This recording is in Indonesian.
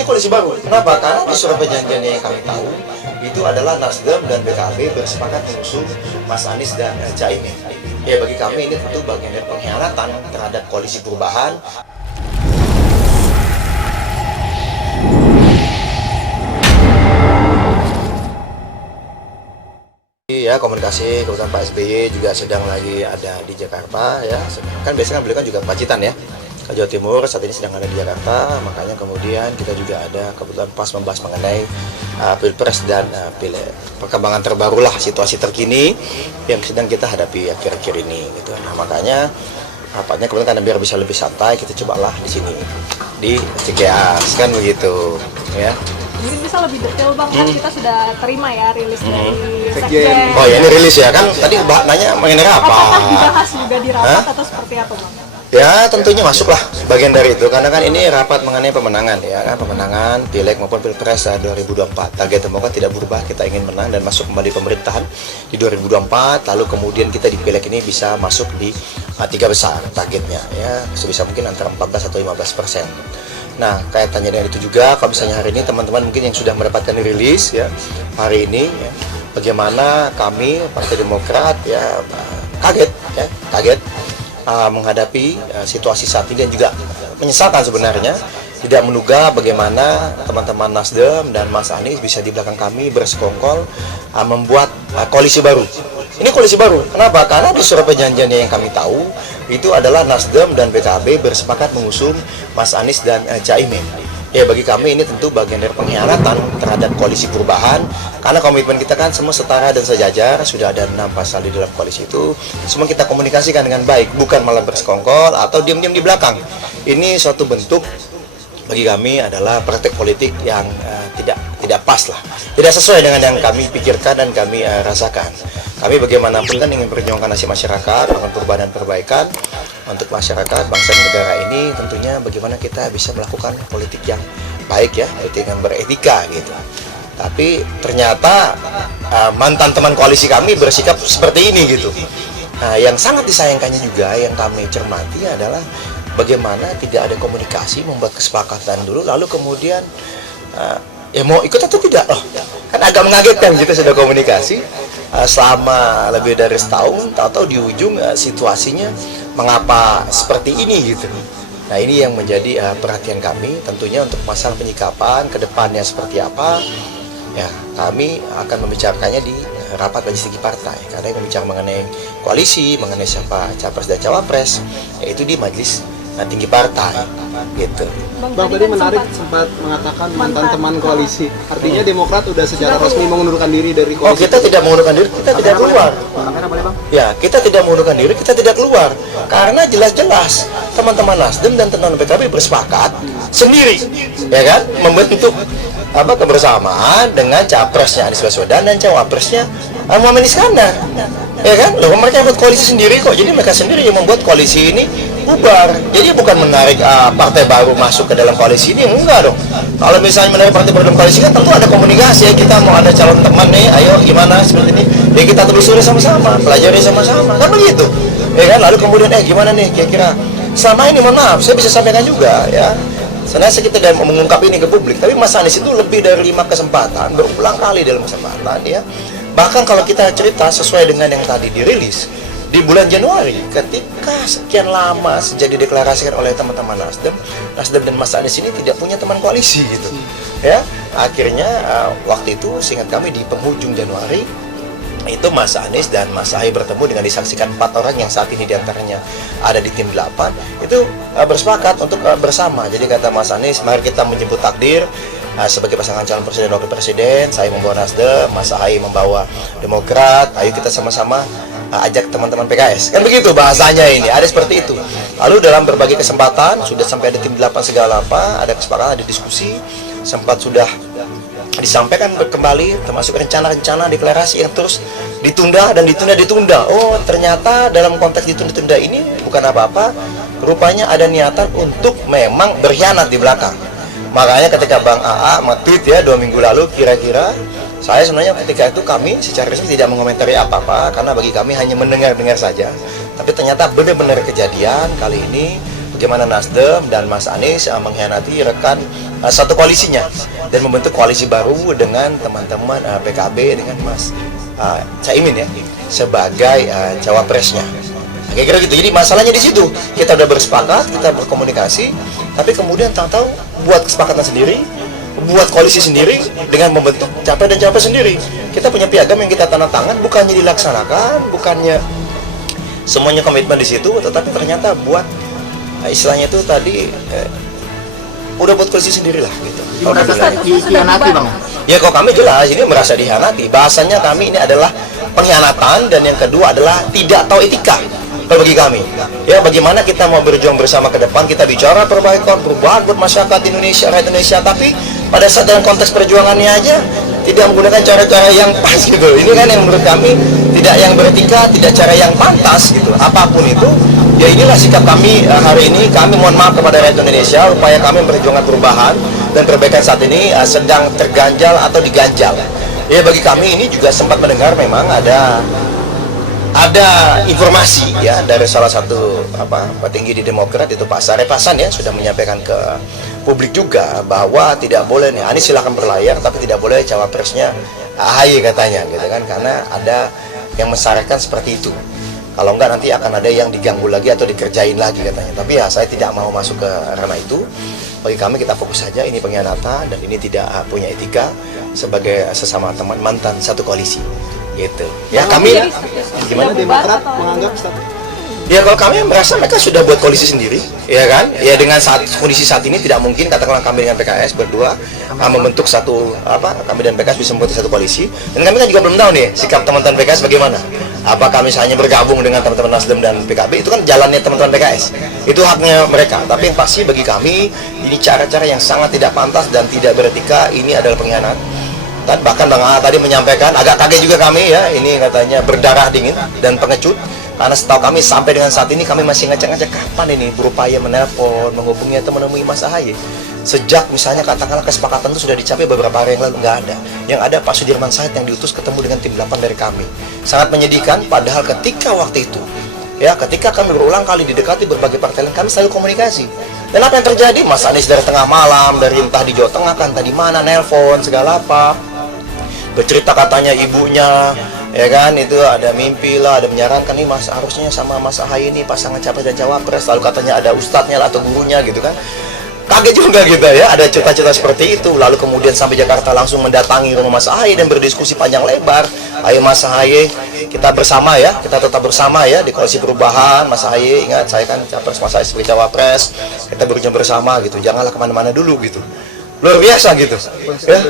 Ini koalisi baru. Kenapa? Karena di surat perjanjiannya yang kami tahu itu adalah Nasdem dan PKB bersepakat mengusung Mas Anies dan Caimin. Ya bagi kami ini tentu bagian dari pengkhianatan terhadap koalisi perubahan. Ya komunikasi, kebetulan Pak SBY juga sedang lagi ada di Jakarta ya. Kan biasanya beliau kan juga Pacitan ya. Ke Jawa Timur, saat ini sedang ada di Jakarta, makanya kemudian kita juga ada kebetulan pas membahas mengenai Pilpres dan perkembangan terbarulah situasi terkini yang sedang kita hadapi akhir-akhir ini gitu. Nah, makanya rapatnya kebetulan karena biar bisa lebih santai, kita cobalah di sini di Cikeas kan begitu ya. Mungkin bisa lebih detail Bang, kan kita sudah terima ya rilis dari Sekjen. Oh ya ini rilis ya, kan tadi nanya mengenai apa? Apakah dibahas juga di rapat atau seperti apa Bang? Ya tentunya masuklah bagian dari itu, karena kan ini rapat mengenai pemenangan ya kan, pemenangan Pileg maupun Pilpres 2024. Target Demokrat tidak berubah, kita ingin menang dan masuk kembali pemerintahan di 2024, lalu kemudian kita di Pileg ini bisa masuk di 3 besar targetnya ya, sebisa mungkin antara 14 atau 15%. Nah kaitannya dengan itu juga, kalau misalnya hari ini teman-teman mungkin yang sudah mendapatkan rilis ya hari ini ya, bagaimana kami Partai Demokrat ya kaget menghadapi situasi saat ini dan juga menyesalkan sebenarnya tidak menduga bagaimana teman-teman Nasdem dan Mas Anies bisa di belakang kami bersekongkol membuat koalisi baru. Ini koalisi baru. Kenapa? Karena di surat perjanjiannya yang kami tahu itu adalah Nasdem dan PKB bersepakat mengusung Mas Anies dan Caimin. Ya bagi kami ini tentu bagian dari pengkhianatan terhadap koalisi perubahan, karena komitmen kita kan semua setara dan sejajar, sudah ada 6 pasal di dalam koalisi itu, semua kita komunikasikan dengan baik, bukan malah bersekongkol atau diam-diam di belakang. Ini suatu bentuk bagi kami adalah praktek politik yang tidak pas lah, tidak sesuai dengan yang kami pikirkan dan kami rasakan. Kami bagaimanapun kan ingin memperjuangkan nasib masyarakat, melakukan perubahan dan perbaikan untuk masyarakat, bangsa dan negara ini. Tentunya bagaimana kita bisa melakukan politik yang baik ya, politik yang beretika gitu. Tapi ternyata mantan teman koalisi kami bersikap seperti ini gitu. Nah, yang sangat disayangkannya juga yang kami cermati adalah bagaimana tidak ada komunikasi, membuat kesepakatan dulu, lalu kemudian ya mau ikut atau tidak loh. Kan agak mengagetkan jika sudah komunikasi selama lebih dari setahun, tahu-tahu di ujung situasinya mengapa seperti ini gitu. Nah ini yang menjadi perhatian kami tentunya untuk masalah penyikapan ke depannya seperti apa ya, kami akan membicarakannya di rapat majelis tinggi partai, karena yang membicara mengenai koalisi, mengenai siapa capres dan cawapres yaitu di majelis tinggi partai gitu. Bang tadi menarik sempat mengatakan mantan teman koalisi, artinya Demokrat sudah secara resmi mengundurkan diri dari koalisi. Oh kita tidak mengundurkan diri, kita tidak keluar. Ya kita tidak mengundurkan diri, kita tidak keluar karena jelas-jelas teman-teman Nasdem dan teman-teman PKB bersepakat sendiri ya kan membentuk kebersamaan dengan capresnya Anies Baswedan dan cawapresnya Muhammad Iskandar ya kan. Loh mereka buat koalisi sendiri kok, jadi mereka sendiri yang membuat koalisi ini bubar. Jadi bukan menarik partai baru masuk ke dalam koalisi ini, enggak dong. Kalau misalnya menarik partai baru dalam koalisi kan tentu ada komunikasi ya, kita mau ada calon teman nih, ayo gimana seperti ini ya, kita telusuri sama-sama, pelajari sama-sama kan begitu ya kan. Lalu kemudian gimana nih kira-kira selama ini, mohon maaf saya bisa sampaikan juga ya, sebenarnya kita tidak mengungkap ini ke publik, tapi Mas Anies itu lebih dari 5 kesempatan, berulang kali dalam kesempatan ya. Bahkan kalau kita cerita sesuai dengan yang tadi dirilis di bulan Januari, ketika sekian lama sejak dideklarasikan oleh teman-teman Nasdem dan Mas Anies ini tidak punya teman koalisi gitu ya. Akhirnya waktu itu seingat kami di penghujung Januari itu Mas Anies dan Mas Ahy bertemu dengan disaksikan 4 orang yang saat ini diantaranya ada di tim 8 itu bersepakat untuk bersama. Jadi kata Mas Anies, mari kita menjemput takdir sebagai pasangan calon presiden dan wakil presiden, saya membawa Nasdem, Mas Ahy membawa Demokrat, ayo kita sama-sama ajak teman-teman PKS, kan begitu bahasanya ini, ada seperti itu. Lalu dalam berbagai kesempatan sudah sampai ada tim 8 segala apa, ada kesepakatan, ada diskusi, sempat sudah disampaikan kembali termasuk rencana-rencana deklarasi yang terus ditunda dan ditunda. Oh ternyata dalam konteks ditunda ini bukan apa-apa, rupanya ada niatan untuk memang berkhianat di belakang. Makanya ketika Bang AA nge-tweet ya 2 minggu lalu kira-kira, saya sebenarnya ketika itu kami secara resmi tidak mengomentari apa-apa karena bagi kami hanya mendengar-dengar saja. Tapi ternyata benar-benar kejadian kali ini bagaimana Nasdem dan Mas Anies mengkhianati rekan satu koalisinya dan membentuk koalisi baru dengan teman-teman PKB dengan Mas Caimin ya sebagai cawapresnya. Kira-kira gitu. Jadi masalahnya di situ. Kita udah bersepakat, kita berkomunikasi, tapi kemudian tahu-tahu buat kesepakatan sendiri, buat koalisi sendiri dengan membentuk capres dan cawapres sendiri. Kita punya piagam yang kita tanda tangan, bukannya dilaksanakan, bukannya semuanya komitmen di situ, tetapi ternyata buat istilahnya itu tadi udah buat koalisi sendiri lah gitu. Berarti statusnya sudah bubar. Ya kok kami jelas ini merasa dihianati. Bahasanya kami ini adalah pengkhianatan dan yang kedua adalah tidak tahu etika. Kalau bagi kami, ya bagaimana kita mau berjuang bersama ke depan, kita bicara perbaikan, perubahan buat masyarakat Indonesia, rakyat Indonesia, tapi pada saat dalam konteks perjuangannya aja tidak menggunakan cara-cara yang pas gitu. Ini kan yang menurut kami tidak yang beretika, tidak cara yang pantas gitu. Apapun itu, ya inilah sikap kami hari ini. Kami mohon maaf kepada rakyat Indonesia, upaya kami memperjuangkan perubahan dan perbaikan saat ini sedang terganjal atau diganjal. Ya bagi kami ini juga sempat mendengar memang ada informasi ya dari salah satu petinggi di Demokrat itu Pak Sarip Hasan ya sudah menyampaikan ke publik juga bahwa tidak boleh nih Anies silakan berlayar tapi tidak boleh cawapresnya AHY katanya gitu kan, karena ada yang mensyaratkan seperti itu. Kalau enggak nanti akan ada yang diganggu lagi atau dikerjain lagi katanya. Tapi ya saya tidak mau masuk ke ranah itu. Bagi kami kita fokus saja, ini pengkhianatan dan ini tidak punya etika sebagai sesama teman mantan satu koalisi. Gitu. Ya kami Gimana Demokrat menganggap status? ya kalau kami merasa mereka sudah buat koalisi sendiri, ya kan? Ya dengan kondisi saat ini tidak mungkin katakanlah kami dengan PKS berdua membentuk satu kami dan PKS bisa membentuk satu koalisi. Dan kami kan juga belum tahu nih sikap teman-teman PKS bagaimana. Apa kami hanya bergabung dengan teman-teman Nasdem dan PKB, itu kan jalannya teman-teman PKS. Itu haknya mereka. Tapi yang pasti bagi kami ini cara-cara yang sangat tidak pantas dan tidak beretika, ini adalah pengkhianat. Dan bahkan Bang A tadi menyampaikan, agak kaget juga kami ya, ini katanya berdarah dingin dan pengecut. Karena setahu kami sampai dengan saat ini kami masih ngecek-ngecek kapan ini berupaya menelpon, menghubungi atau menemui Mas AHY. Sejak misalnya katakanlah kesepakatan itu sudah dicapai beberapa hari yang lalu, nggak ada. Yang ada Pak Sudirman Said yang diutus ketemu dengan tim 8 dari kami. Sangat menyedihkan, padahal ketika waktu itu, ya ketika kami berulang kali didekati berbagai partai lain, kami selalu komunikasi. Dan apa yang terjadi? Mas Anies dari tengah malam, dari entah di Jawa Tengah kan, tadi mana, nelpon, segala apa. Bercerita katanya ibunya, ya kan, itu ada mimpi lah, ada menyarankan nih Mas harusnya sama Mas AHY ini pasangan capres dan cawapres, lalu katanya ada ustadznya lah atau gurunya gitu kan. Kaget juga kita ya, ada cerita-cerita seperti itu. Lalu kemudian sampai Jakarta langsung mendatangi rumah Mas AHY dan berdiskusi panjang lebar. Ayo Mas AHY, kita bersama ya, kita tetap bersama ya di koalisi perubahan. Mas AHY, ingat saya kan capres, Mas AHY sebagai cawapres, kita berjuang bersama gitu, janganlah kemana-mana dulu gitu. Luar biasa gitu ya.